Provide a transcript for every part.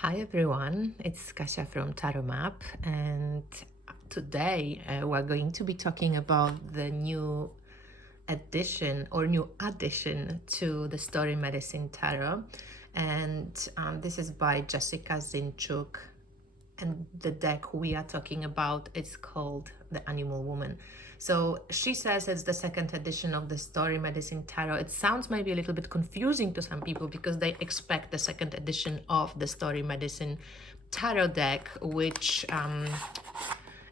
Hi everyone, it's Kasia from Tarot Map, and today we're going to be talking about the new new addition to the Story Medicine Tarot, and this is by Jessica Zinchuk, and the deck we are talking about is called the Animal Woman. So she says it's the second edition of the Story Medicine Tarot. It sounds maybe a little bit confusing to some people because they expect the second edition of the Story Medicine Tarot deck, which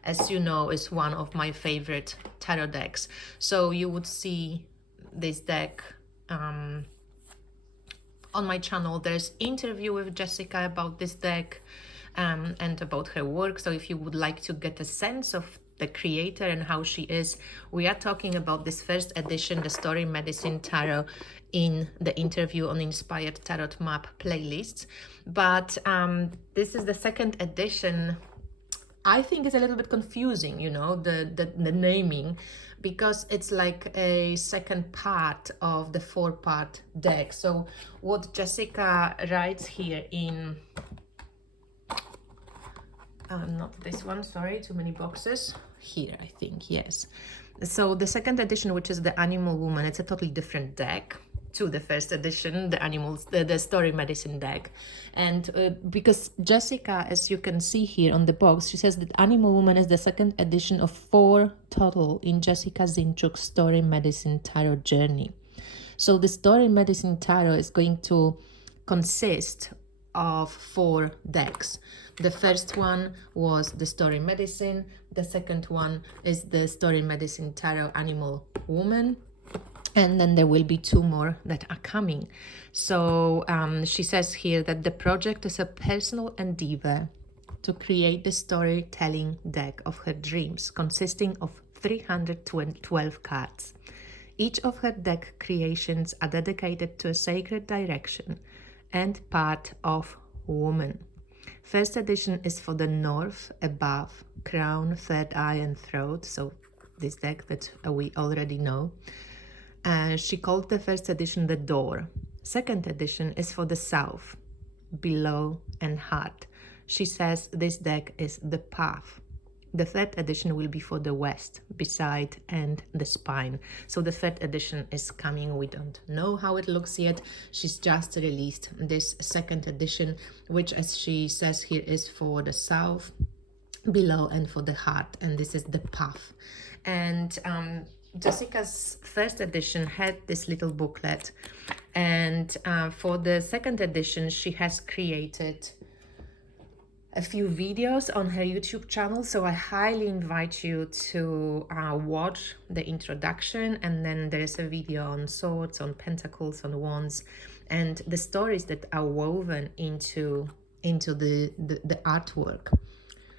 as you know is one of my favorite tarot decks. So you would see this deck on my channel. There's interview with Jessica about this deck and about her work. So if you would like to get a sense of the creator and how she is, we are talking about this first edition, the Story Medicine Tarot, in the interview on Inspired Tarot Map playlists. But this is the second edition. I think it's a little bit confusing, you know, the naming, because it's like a second part of the four-part deck. So what Jessica writes here in not this one, sorry, too many boxes. Here, I think, yes. So the second edition, which is the Animal Woman, it's a totally different deck to the first edition, the Story Medicine deck. And because Jessica, as you can see here on the box, she says that Animal Woman is the second edition of 4 total in Jessica Zinchuk's Story Medicine Tarot journey. So the Story Medicine Tarot is going to consist of 4 decks. The first one was the Story Medicine. The second one is the Story Medicine Tarot Animal Woman. And then there will be 2 more that are coming. So she says here that the project is a personal endeavor to create the storytelling deck of her dreams, consisting of 312 cards. Each of her deck creations are dedicated to a sacred direction and part of woman. First edition is for the north, above, crown, third eye and throat. So this deck that we already know. She called the first edition the door. Second edition is for the south, below and heart. She says this deck is the path. The third edition will be for the west, beside and the spine. So the third edition is coming. We don't know how it looks yet. She's just released this second edition, which, as she says here, is for the south, below and for the heart. And this is the path. And Jessica's first edition had this little booklet. And for the second edition, she has created a few videos on her YouTube channel, so I highly invite you to watch the introduction, and then there is a video on swords, on pentacles, on wands, and the stories that are woven into the artwork.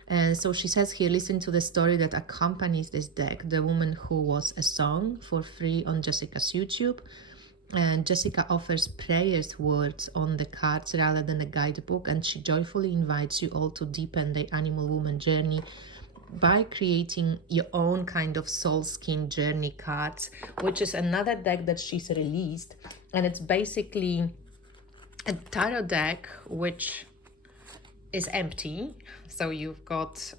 And so she says here, listen to the story that accompanies this deck, The Woman Who Was a Song, for free on Jessica's YouTube. And Jessica offers prayers words on the cards rather than a guidebook, and she joyfully invites you all to deepen the Animal Woman journey by creating your own kind of soul skin journey cards, which is another deck that she's released. And it's basically a tarot deck which is empty. So you've got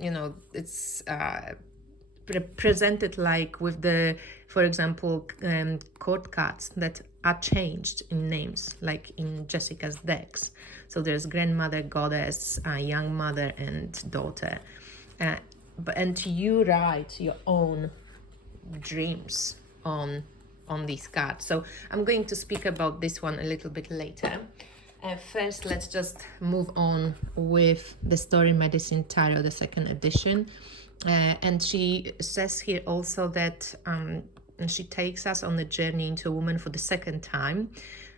you know, it's presented like with the, for example, court cards that are changed in names, like in Jessica's decks. So there's grandmother, goddess, young mother, and daughter. And you write your own dreams on these cards. So I'm going to speak about this one a little bit later. First, let's just move on with the Story Medicine Tarot, the second edition. And she says here also that she takes us on the journey into a woman for the second time.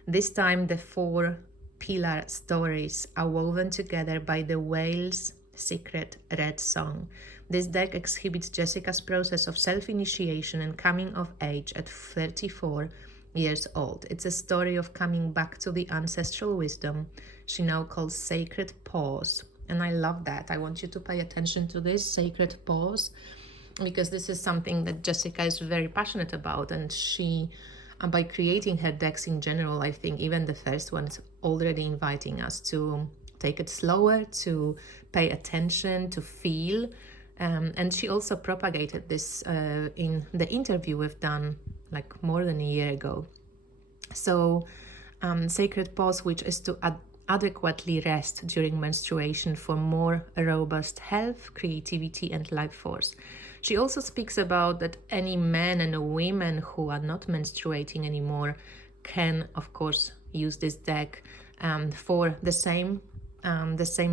This time, the 4 pillar stories are woven together by the whale's secret red song. This deck exhibits Jessica's process of self-initiation and coming of age at 34 years old. It's a story of coming back to the ancestral wisdom she now calls sacred pause. And I love that. I want you to pay attention to this sacred pause, because this is something that Jessica is very passionate about. And she, by creating her decks in general, I think even the first one is already inviting us to take it slower, to pay attention, to feel. And she also propagated this in the interview we've done like more than a year ago. So sacred pause, which is to adequately rest during menstruation for more robust health, creativity, and life force. She also speaks about that any men and women who are not menstruating anymore can, of course, use this deck for the same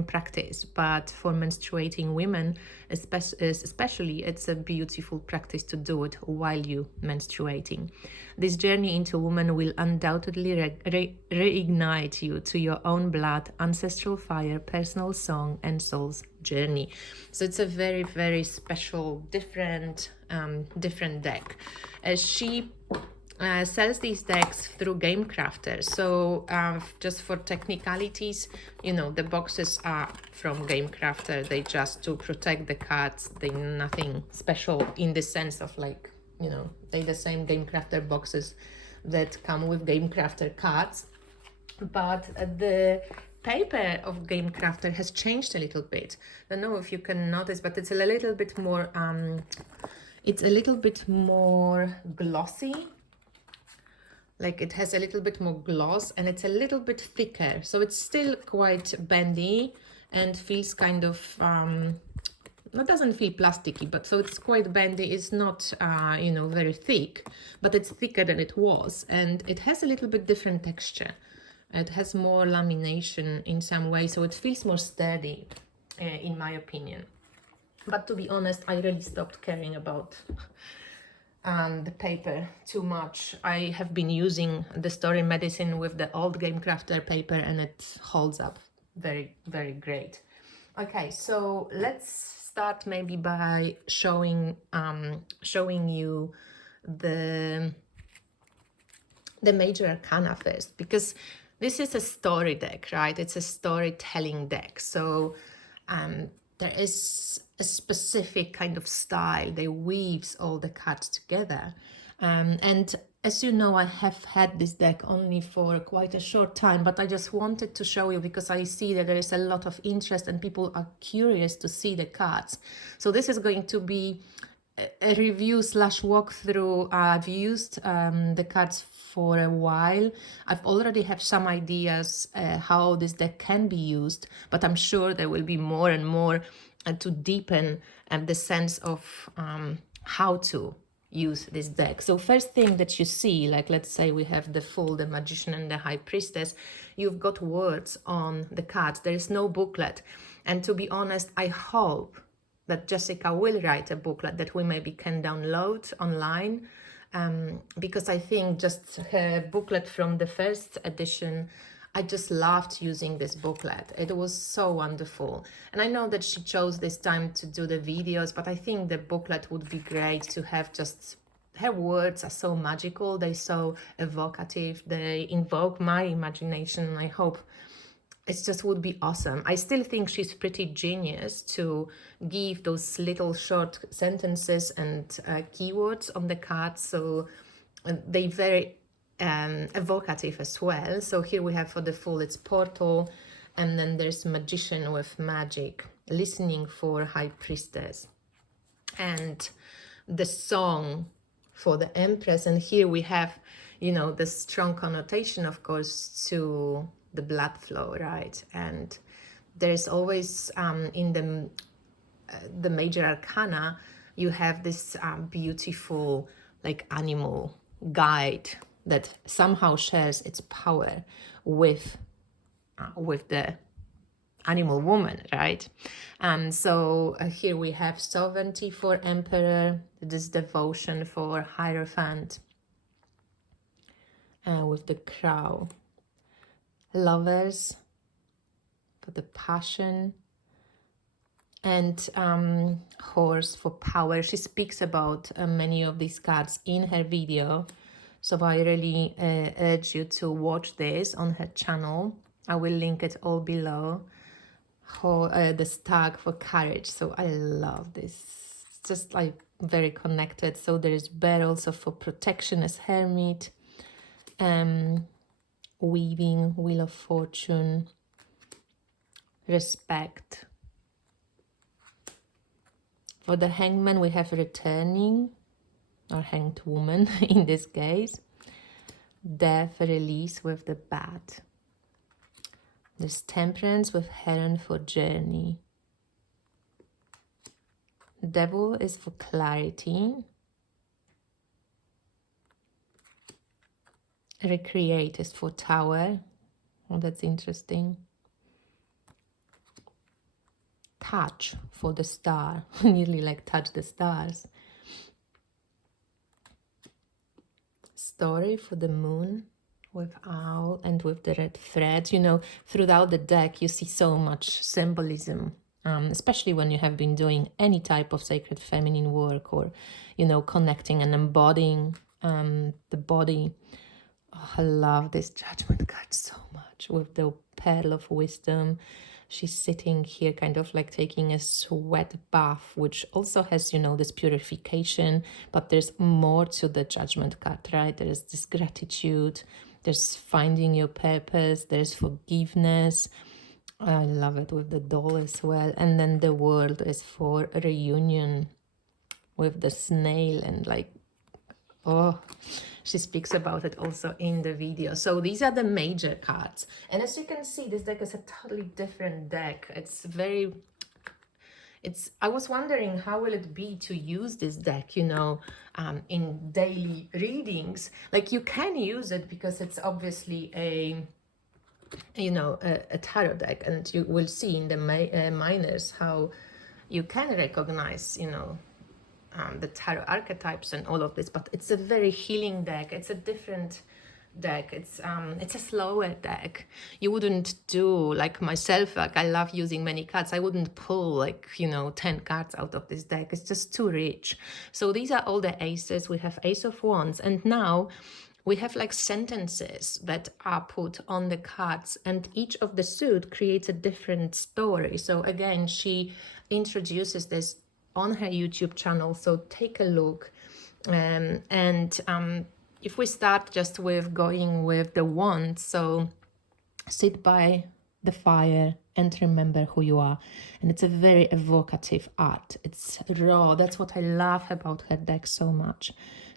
practice, but for menstruating women especially, it's a beautiful practice to do it while you menstruating. This journey into woman will undoubtedly reignite you to your own blood, ancestral fire, personal song, and soul's journey. So it's a very, very special, different deck. She sells these decks through Game Crafter. So just for technicalities, you know, the boxes are from Game Crafter. They just to protect the cards. They nothing special in the sense of like, you know, they the same Game Crafter boxes that come with Game Crafter cards. But the paper of Game Crafter has changed a little bit. I don't know if you can notice, but it's a little bit more glossy. Like it has a little bit more gloss and it's a little bit thicker. So it's still quite bendy and feels kind of, it doesn't feel plasticky, but so it's quite bendy. It's not, you know, very thick, but it's thicker than it was. And it has a little bit different texture. It has more lamination in some way. So it feels more sturdy, in my opinion. But to be honest, I really stopped caring about the paper too much. I have been using the Story Medicine with the old Game Crafter paper and it holds up very, very great. Okay, so let's start maybe by showing you the major arcana first, because this is a story deck, right? It's a storytelling deck. So there is a specific kind of style that weaves all the cards together. And as you know, I have had this deck only for quite a short time, but I just wanted to show you because I see that there is a lot of interest and people are curious to see the cards. So this is going to be a review / walkthrough. I've used the cards for a while. I've already have some ideas how this deck can be used, but I'm sure there will be more and more to deepen the sense of how to use this deck. So first thing that you see, like let's say we have the Fool, the Magician, and the High Priestess, you've got words on the cards. There is no booklet. And to be honest, I hope that Jessica will write a booklet that we maybe can download online, because I think just her booklet from the first edition, I just loved using this booklet. It was so wonderful. And I know that she chose this time to do the videos, but I think the booklet would be great to have. Just her words are so magical, they're so evocative, they invoke my imagination, and I hope it just would be awesome. I still think she's pretty genius to give those little short sentences and keywords on the cards, so they very evocative as well. So here we have for the Fool, it's portal, and then there's Magician with magic, listening for High Priestess, and the Song for the Empress. And here we have, you know, the strong connotation, of course, to the blood flow, right? And there's always in the major arcana, you have this beautiful like animal guide that somehow shares its power with the animal woman, right? And so here we have sovereignty for Emperor, this devotion for Hierophant, with the Crow, Lovers for the passion, and Horse for power. She speaks about many of these cards in her video, so I really urge you to watch this on her channel. I will link it all below. The Stag for courage. So I love this. It's just like very connected. So there is Bear also for protection as Hermit. Weaving, Wheel of Fortune. respect. For the Hangman, we have returning, or hanged woman in this case. Death, release with the bat. There's Temperance with Heron for journey. Devil is for clarity. Recreate is for Tower. Oh, that's interesting. Touch for the star. Nearly like touch the stars. Story for the moon with owl and with the red thread. You know, throughout the deck you see so much symbolism, especially when you have been doing any type of sacred feminine work, or, you know, connecting and embodying the body. Oh, I love this Judgment card so much, with the Pearl of Wisdom. She's sitting here kind of like taking a sweat bath, which also has, you know, this purification, but there's more to the Judgment card, right? There's this gratitude, there's finding your purpose, there's forgiveness. I love it with the doll as well. And then the World is for reunion with the snail, and like, oh, she speaks about it also in the video. So these are the major cards. And as you can see, this deck is a totally different deck. I was wondering how will it be to use this deck, you know, in daily readings. Like, you can use it because it's obviously a, you know, a tarot deck, and you will see in the minors how you can recognize, you know, the tarot archetypes and all of this. But it's a very healing deck. It's a different deck. It's a slower deck. You wouldn't do like myself, like I love using many cards. I wouldn't pull like, you know, 10 cards out of this deck. It's just too rich. So these are all the aces. We have Ace of Wands, and now we have like sentences that are put on the cards, and each of the suit creates a different story. So again, she introduces this on her YouTube channel, so take a look. If we start just with going with the wand, so sit by the fire and remember who you are. And it's a very evocative art. It's raw. That's what I love about her deck so much.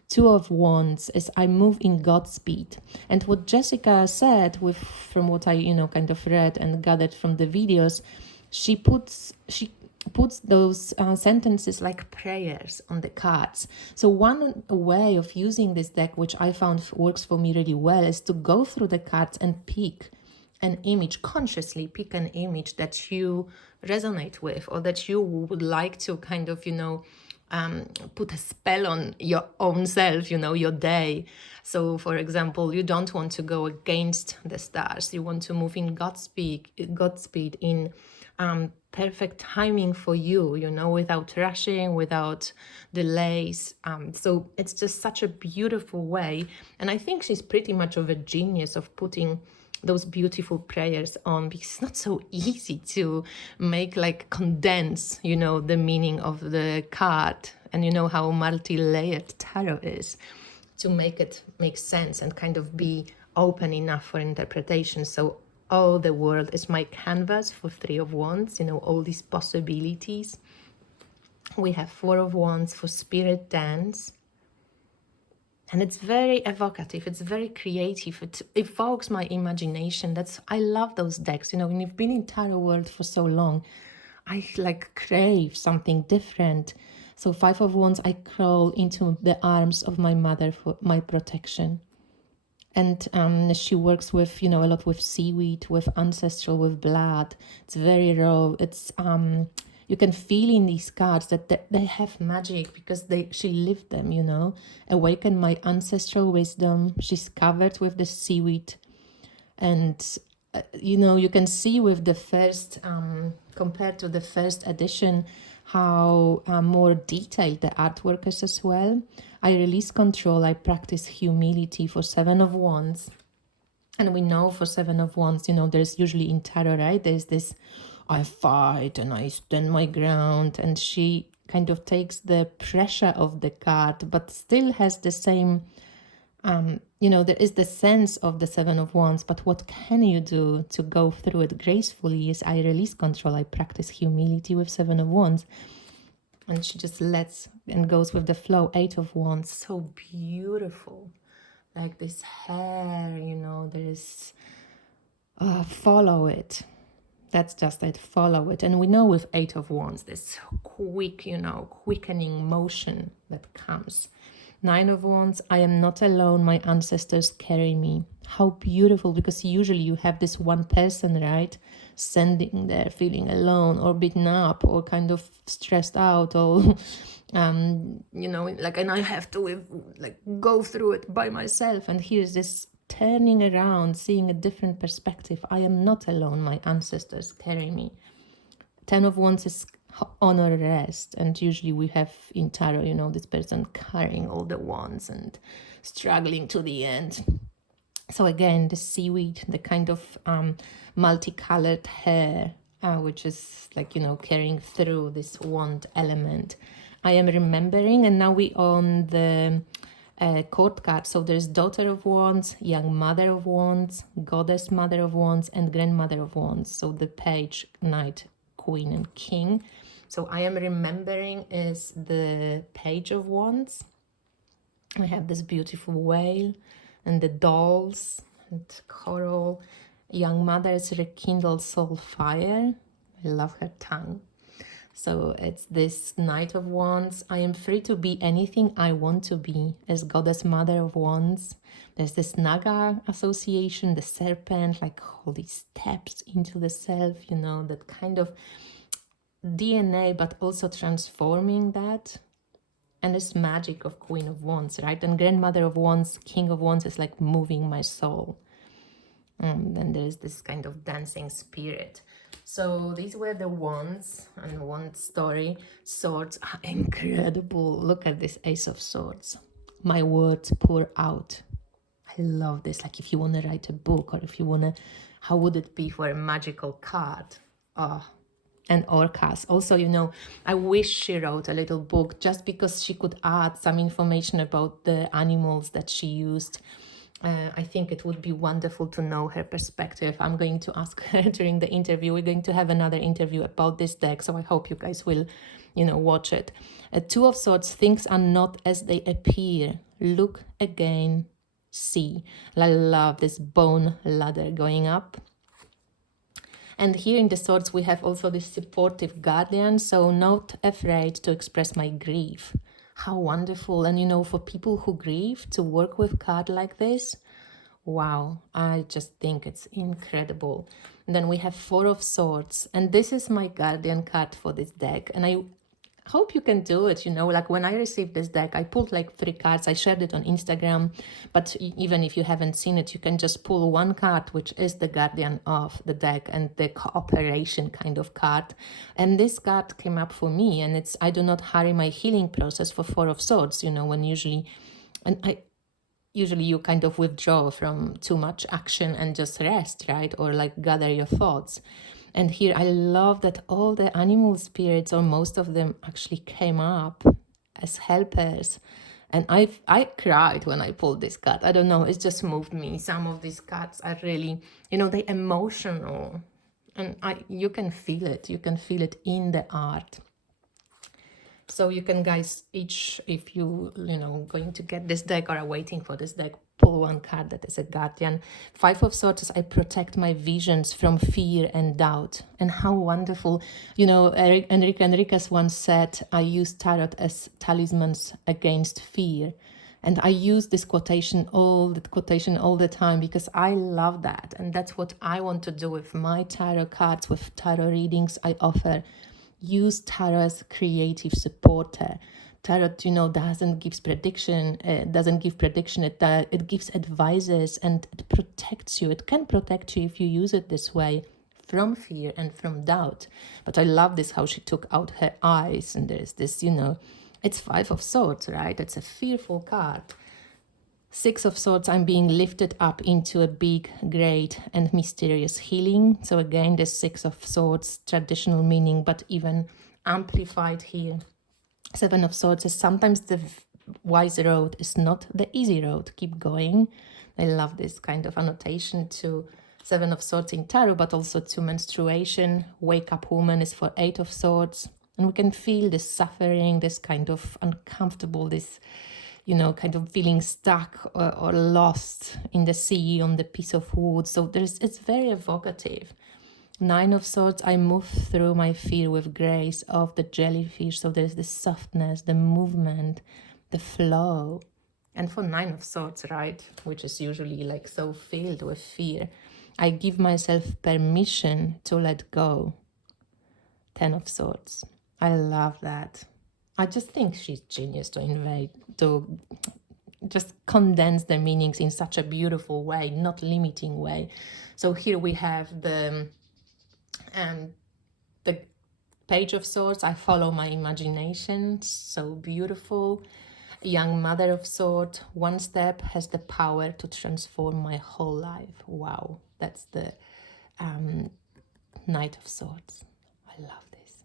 Two of Wands is I move in Godspeed. And what Jessica said, from what I, you know, kind of read and gathered from the videos, she puts those sentences like prayers on the cards. So one way of using this deck, which I found works for me really well, is to go through the cards and pick an image, consciously pick an image that you resonate with, or that you would like to kind of, you know, put a spell on your own self, you know, your day. So for example, you don't want to go against the stars, you want to move in Godspeed in perfect timing for you, you know, without rushing, without delays. So it's just such a beautiful way. And I think she's pretty much of a genius of putting those beautiful prayers on, because it's not so easy to make like condense, you know, the meaning of the card. And you know how multi-layered tarot is, to make it make sense and kind of be open enough for interpretation. So oh, the world is my canvas for Three of Wands, you know, all these possibilities. We have Four of Wands for Spirit Dance. And it's very evocative, it's very creative, it evokes my imagination. I love those decks, you know, when you've been in tarot world for so long, I like crave something different. So Five of Wands, I crawl into the arms of my mother for my protection. And she works with, you know, a lot with seaweed, with ancestral, with blood. It's very raw. It's you can feel in these cards that they have magic, because she lived them, you know. Awaken my ancestral wisdom. She's covered with the seaweed. And, you know, you can see with the first, compared to the first edition, how more detailed the artwork is as well. I release control, I practice humility for Seven of Wands. And we know for Seven of Wands, you know, there's usually in tarot, right? There's this, I fight and I stand my ground. And she kind of takes the pressure of the card, but still has the same You know, there is the sense of the Seven of Wands, but what can you do to go through it gracefully? Is I release control, I practice humility with Seven of Wands. And she just lets and goes with the flow. Eight of Wands, so beautiful. Like this hair, you know, there is, follow it. That's just it, follow it. And we know with Eight of Wands, this quick, you know, quickening motion that comes. Nine of Wands, I am not alone, my ancestors carry me. How beautiful, because usually you have this one person, right, standing there feeling alone or beaten up or kind of stressed out or, you know, like, and I have to like go through it by myself. And here's this turning around, seeing a different perspective. I am not alone, my ancestors carry me. Ten of Wands is honor rest, and usually we have in tarot, you know, this person carrying all the wands and struggling to the end. So again, the seaweed, the kind of multicolored hair, which is like, you know, carrying through this wand element. I am remembering, and now we on the court card. So there's Daughter of Wands, Young Mother of Wands, Goddess Mother of Wands, and Grandmother of Wands. So the Page, Knight, Queen, and King. So I am remembering is the Page of Wands. I have this beautiful whale and the dolls and coral. Young Mother is Rekindle Soul Fire. I love her tongue. So it's this Knight of Wands. I am free to be anything I want to be as Goddess Mother of Wands. There's this Naga association, the serpent, like all these steps into the self, you know, that kind of DNA, but also transforming that. And this magic of Queen of Wands, right? And Grandmother of Wands, King of Wands is like moving my soul. And then there's this kind of dancing spirit. So these were the wands and wand story. Swords are incredible. Look at this Ace of Swords. My words pour out. I love this. Like if you want to write a book, or if you want to, how would it be for a magical card? And orcas. Also, you know, I wish she wrote a little book just because she could add some information about the animals that she used. I think it would be wonderful to know her perspective. I'm going to ask her during the interview. We're going to have another interview about this deck, so I hope you guys will, you know, watch it. Two of Swords, things are not as they appear. Look again, see. I love this bone ladder going up. And here in the Swords, we have also this supportive guardian, so not afraid to express my grief. How wonderful. And, you know, for people who grieve, to work with card like this, wow, I just think it's incredible. And then we have Four of Swords, and this is my guardian card for this deck. And I hope you can do it, you know, like when I received this deck, I pulled like 3 cards. I shared it on Instagram, but even if you haven't seen it, you can just pull one card, which is the guardian of the deck and the cooperation kind of card. And this card came up for me, and it's, I do not hurry my healing process for Four of Swords, you know, when usually you kind of withdraw from too much action and just rest, right? Or like gather your thoughts. And here I love that all the animal spirits, or most of them, actually came up as helpers. And I cried when I pulled this card. I don't know, it just moved me. Some of these cards are really, you know, they're emotional. And you can feel it. You can feel it in the art. So you can, guys, each, if you know, going to get this deck or are waiting for this deck, pull one card that is a guardian. Five of Swords, I protect my visions from fear and doubt. And how wonderful. You know, Enrique Enriquez once said, I use tarot as talismans against fear. And I use this quotation all the time because I love that. And that's what I want to do with my tarot cards, with tarot readings I offer. Use tarot as creative supporter. Tarot, you know, doesn't give prediction. It gives advices, and it protects you. It can protect you if you use it this way, from fear and from doubt. But I love this, how she took out her eyes, and there's this, you know, it's Five of Swords, right? It's a fearful card. Six of Swords, I'm being lifted up into a big, great, and mysterious healing. So again, the Six of Swords, traditional meaning, but even amplified here. Seven of Swords is sometimes the wise road is not the easy road. Keep going. I love this kind of annotation to Seven of Swords in Tarot, but also to menstruation. Wake up woman is for Eight of Swords. And we can feel this suffering, this kind of uncomfortable, this, you know, kind of feeling stuck or lost in the sea on the piece of wood. So it's very evocative. Nine of Swords, I move through my fear with grace of the jellyfish. So there's the softness, the movement, the flow. And for Nine of Swords, right, which is usually like so filled with fear, I give myself permission to let go. Ten of Swords. I love that. I just think she's genius to just condense the meanings in such a beautiful way, not limiting way. So here we have the Page of Swords. I follow my imagination. So beautiful. Young Mother of Swords. One step has the power to transform my whole life. Wow. That's the Knight of Swords. I love this.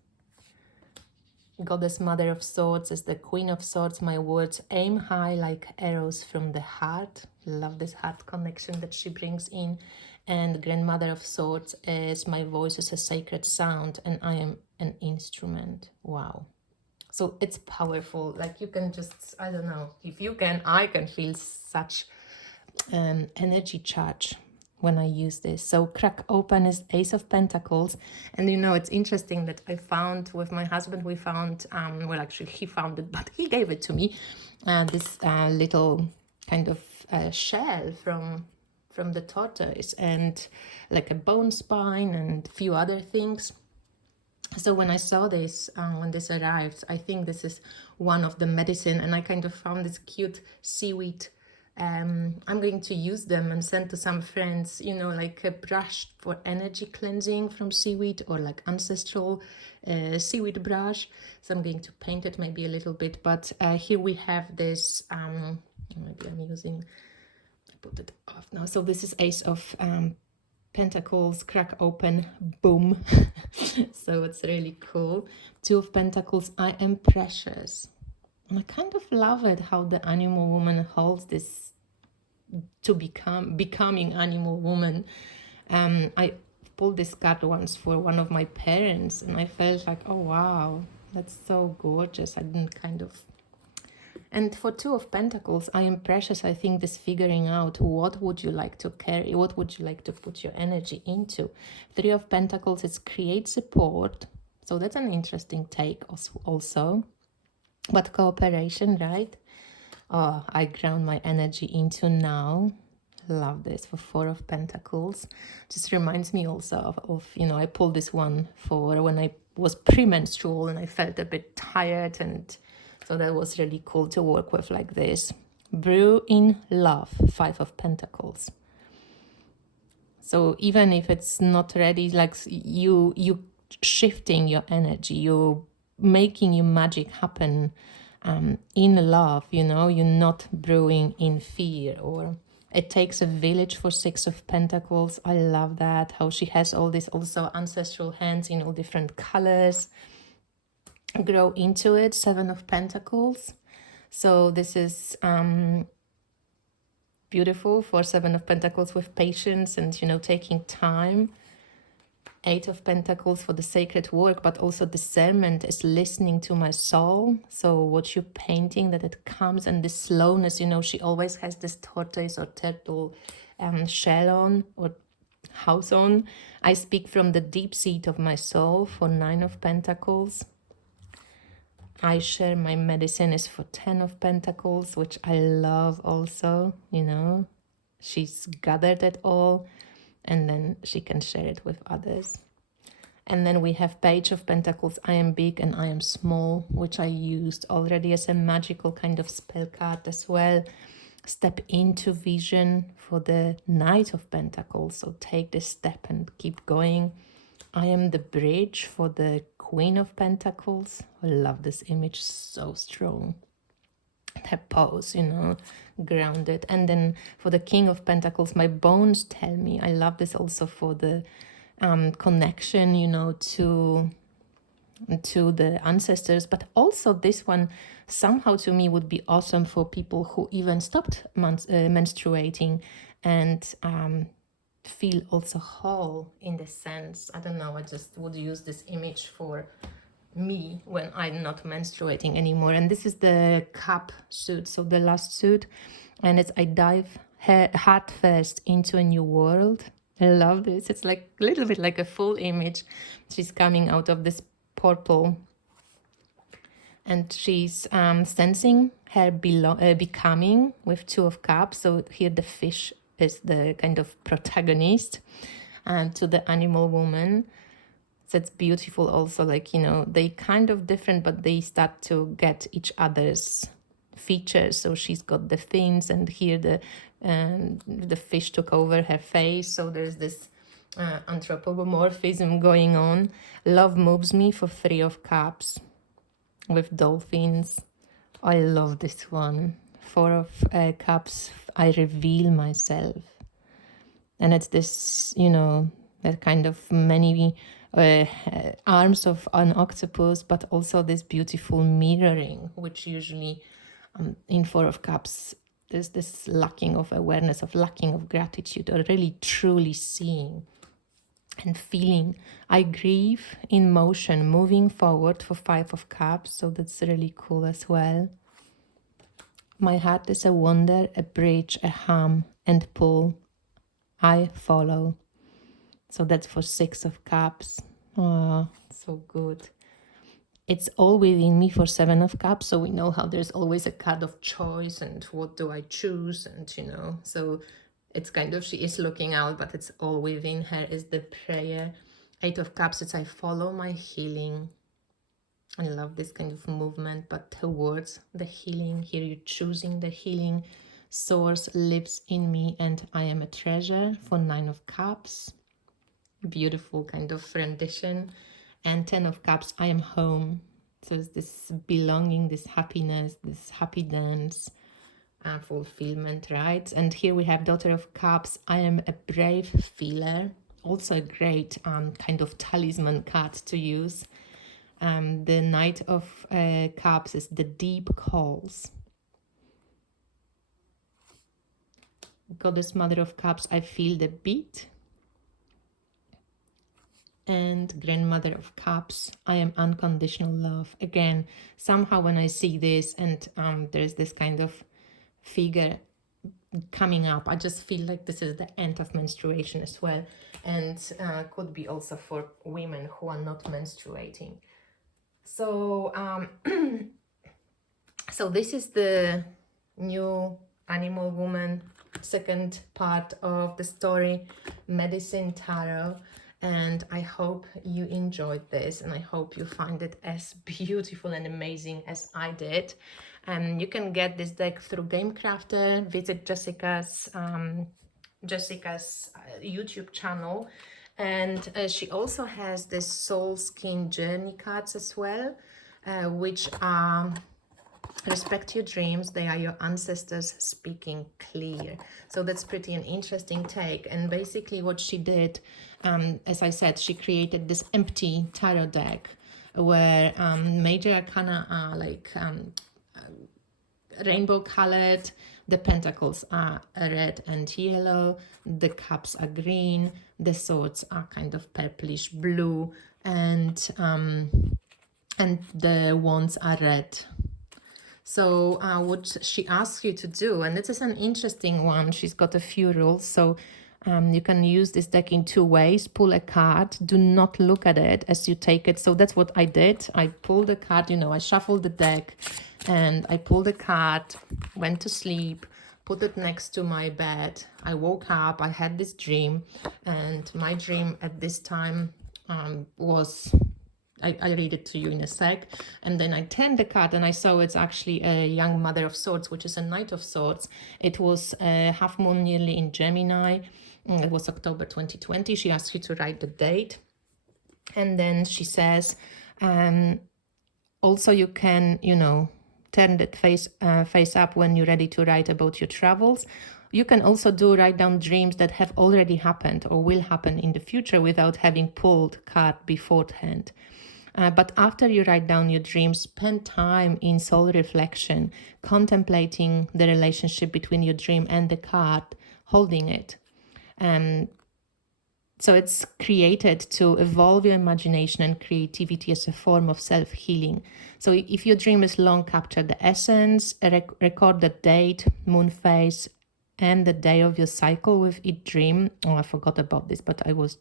Goddess Mother of Swords is the Queen of Swords. My words aim high like arrows from the heart. Love this heart connection that she brings in. And Grandmother of Swords is my voice is a sacred sound and I am an instrument. Wow. So it's powerful. Like you can just, I don't know, if you can, I can feel such energy charge when I use this. So crack open is Ace of Pentacles. And you know, it's interesting that I found with my husband, we found, well, actually he found it, but he gave it to me. This little kind of shell from the tortoise and like a bone spine and a few other things. So when I saw this, when this arrived, I think this is one of the medicine and I kind of found this cute seaweed. I'm going to use them and send to some friends, you know, like a brush for energy cleansing from seaweed or like ancestral seaweed brush. So I'm going to paint it maybe a little bit, but here we have this, maybe I'm using, I put it off now. So this is Ace of Pentacles, crack open, boom. So it's really cool. Two of Pentacles, I am precious. And I kind of love it how the animal woman holds this to becoming animal woman. I pulled this card once for one of my parents and I felt like, oh wow, that's so gorgeous. I didn't kind of. And for Two of Pentacles, I am precious. I think this figuring out what would you like to carry, what would you like to put your energy into. Three of Pentacles is create support. So that's an interesting take also. But cooperation, right? Oh, I ground my energy into now. Love this for Four of Pentacles. Just reminds me also of, you know, I pulled this one for when I was premenstrual and I felt a bit tired, and so that was really cool to work with like this. Brew in love, Five of Pentacles. So even if it's not ready, like you shifting your energy, you making your magic happen in love, you know, you're not brewing in fear. Or it takes a village for Six of Pentacles. I love that, how she has all this also ancestral hands in all different colors. Grow into it, Seven of Pentacles. So this is beautiful for Seven of Pentacles with patience and, you know, taking time. Eight of Pentacles for the sacred work, but also discernment is listening to my soul. So what you're painting, that it comes, and this slowness, you know, she always has this tortoise or turtle shell on or house on. I speak from the deep seat of my soul for Nine of Pentacles. I share my medicine is for Ten of Pentacles, which I love also, you know. She's gathered it all, and then she can share it with others. And then we have Page of Pentacles, I am big and I am small, which I used already as a magical kind of spell card as well. Step into vision for the Knight of Pentacles, so take this step and keep going. I am the bridge for the Queen of Pentacles. I love this image, so strong. Her pose, you know, grounded. And then for the King of Pentacles, my bones tell me. I love this also for the connection, you know, to to the ancestors, but also this one somehow to me would be awesome for people who even stopped menstruating and feel also whole in the sense. I don't know, I just would use this image for me when I'm not menstruating anymore. And this is the cup suit, so the last suit, and it's I dive heart first into a new world. I love this. It's like a little bit like a full image. She's coming out of this portal and she's sensing her becoming with Two of Cups. So here the fish is the kind of protagonist to the animal woman. So it's beautiful also, like, you know, they kind of different, but they start to get each other's features. So she's got the fins, and here the fish took over her face. So there's this anthropomorphism going on. Love moves me for Three of Cups with dolphins. I love this one. Four of Cups, I reveal myself. And it's this, you know, that kind of many arms of an octopus, but also this beautiful mirroring, which usually in Four of Cups, there's this lacking of awareness, of lacking of gratitude, or really truly seeing and feeling. I grieve in motion, moving forward for Five of Cups, so that's really cool as well. My heart is a wonder, a bridge, a hum and pull. I follow. So that's for Six of Cups. Oh, so good. It's all within me for Seven of Cups. So we know how there's always a card of choice and what do I choose, and you know, so it's kind of, she is looking out, but it's all within her is the prayer. Eight of Cups, it's I follow my healing. I love this kind of movement, but towards the healing. Here you're choosing the healing. Source lives in me and I am a treasure for Nine of Cups. Beautiful kind of rendition. And Ten of Cups, I am home. So it's this belonging, this happiness, this happy dance, fulfillment, right? And here we have Daughter of Cups, I am a brave feeler. Also a great kind of talisman card to use. The Knight of Cups is the deep calls. Goddess Mother of Cups, I feel the beat. And Grandmother of Cups, I am unconditional love. Again, somehow when I see this and there's this kind of figure coming up, I just feel like this is the end of menstruation as well, and could be also for women who are not menstruating. So so this is the new Animal Woman second part of the story, Medicine Tarot. And I hope you enjoyed this, and I hope you find it as beautiful and amazing as I did. And you can get this deck through Gamecrafter. Visit Jessica's YouTube channel, and she also has this Soul Skin Journey cards as well, which are respect your dreams, they are your ancestors speaking clear. So that's pretty an interesting take. And basically what she did, as I said, she created this empty tarot deck where major arcana are like rainbow colored, the pentacles are red and yellow, the cups are green, the swords are kind of purplish blue, and the wands are red. So what she asks you to do, and this is an interesting one, she's got a few rules. So you can use this deck in two ways. Pull a card, do not look at it as you take it. So that's what I did. I pulled the card, you know, I shuffled the deck and I pulled the card, went to sleep, put it next to my bed. I woke up, I had this dream, and my dream at this time was... I read it to you in a sec. And then I turned the card and I saw it's actually a young Mother of Swords, which is a Knight of Swords. It was a half moon nearly in Gemini. It was October 2020. She asked you to write the date. And then she says, also you can, you know, turn it face up when you're ready to write about your travels. You can also write down dreams that have already happened or will happen in the future without having pulled card beforehand. But after you write down your dreams, spend time in soul reflection, contemplating the relationship between your dream and the card, holding it. So it's created to evolve your imagination and creativity as a form of self-healing. So if your dream is long, capture the essence, record the date, moon phase, and the day of your cycle with each dream. Oh, I forgot about this, but I was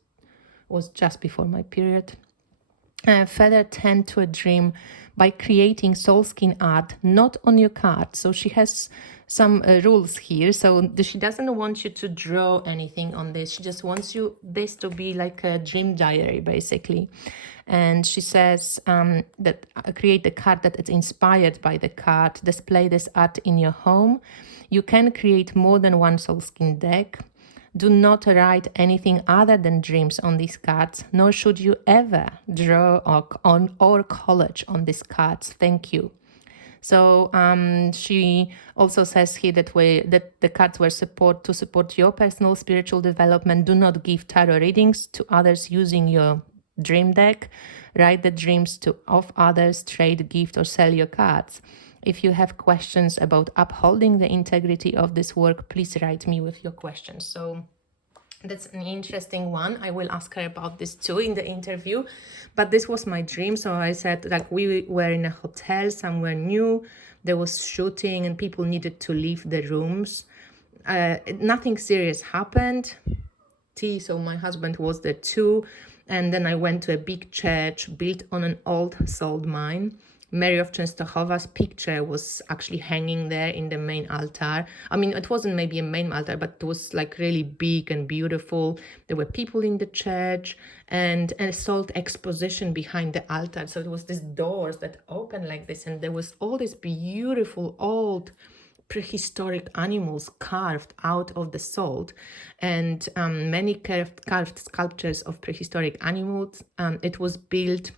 just before my period. Further tend to a dream by creating soul skin art, not on your card. So she has some rules here. So she doesn't want you to draw anything on this. She just wants you this to be like a dream diary, basically. And she says that create the card that is inspired by the card. Display this art in your home. You can create more than one soul skin deck. Do not write anything other than dreams on these cards, nor should you ever draw or collage on these cards. Thank you. So she also says here that the cards were to support your personal spiritual development. Do not give tarot readings to others using your dream deck. Write the dreams of others, trade, gift, or sell your cards. If you have questions about upholding the integrity of this work, please write me with your questions. So that's an interesting one. I will ask her about this too in the interview. But this was my dream. So I said, like, we were in a hotel somewhere new. There was shooting and people needed to leave the rooms. Nothing serious happened. So my husband was there too. And then I went to a big church built on an old salt mine. Mary of Częstochowa's picture was actually hanging there in the main altar. I mean, it wasn't maybe a main altar, but it was like really big and beautiful. There were people in the church and a salt exposition behind the altar. So it was these doors that opened like this, and there was all these beautiful old prehistoric animals carved out of the salt, and many carved sculptures of prehistoric animals. It was built.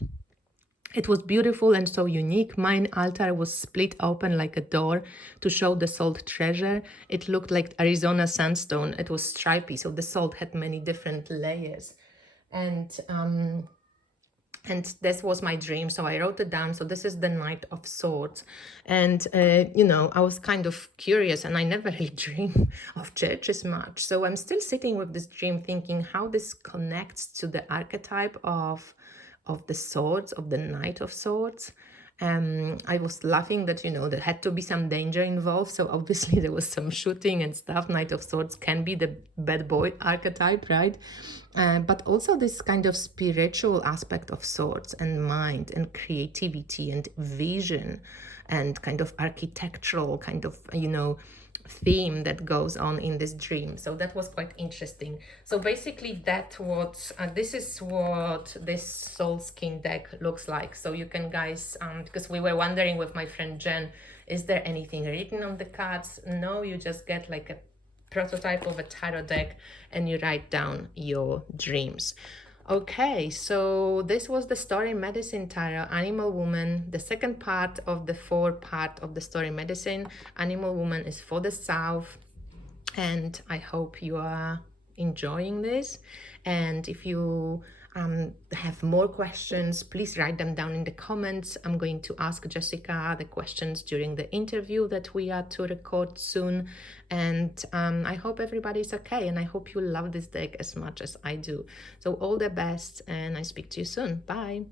It was beautiful and so unique. Mine altar was split open like a door to show the salt treasure. It looked like Arizona sandstone. It was stripy, so the salt had many different layers. And this was my dream, so I wrote it down. So this is the Knight of Swords. And, I was kind of curious, and I never really dream of churches much. So I'm still sitting with this dream thinking how this connects to the archetype of the swords, of the Knight of Swords. I was laughing that, there had to be some danger involved. So obviously there was some shooting and stuff. Knight of Swords can be the bad boy archetype, right? But also this kind of spiritual aspect of swords and mind and creativity and vision and kind of architectural kind of, theme that goes on in this dream. So that was quite interesting. So basically this is what this soul skin deck looks like. So you can guys, because we were wondering with my friend Jen, is there anything written on the cards? No, you just get like a prototype of a tarot deck and you write down your dreams. Okay, so this was the Story Medicine Tarot, Animal Woman. The second part of the 4-part of the Story Medicine. Animal Woman is for the South. And I hope you are enjoying this. And if you have more questions, please write them down in the comments. I'm going to ask Jessica the questions during the interview that we are to record soon. And I hope everybody's okay, and I hope you love this deck as much as I do. So all the best, and I speak to you soon. Bye.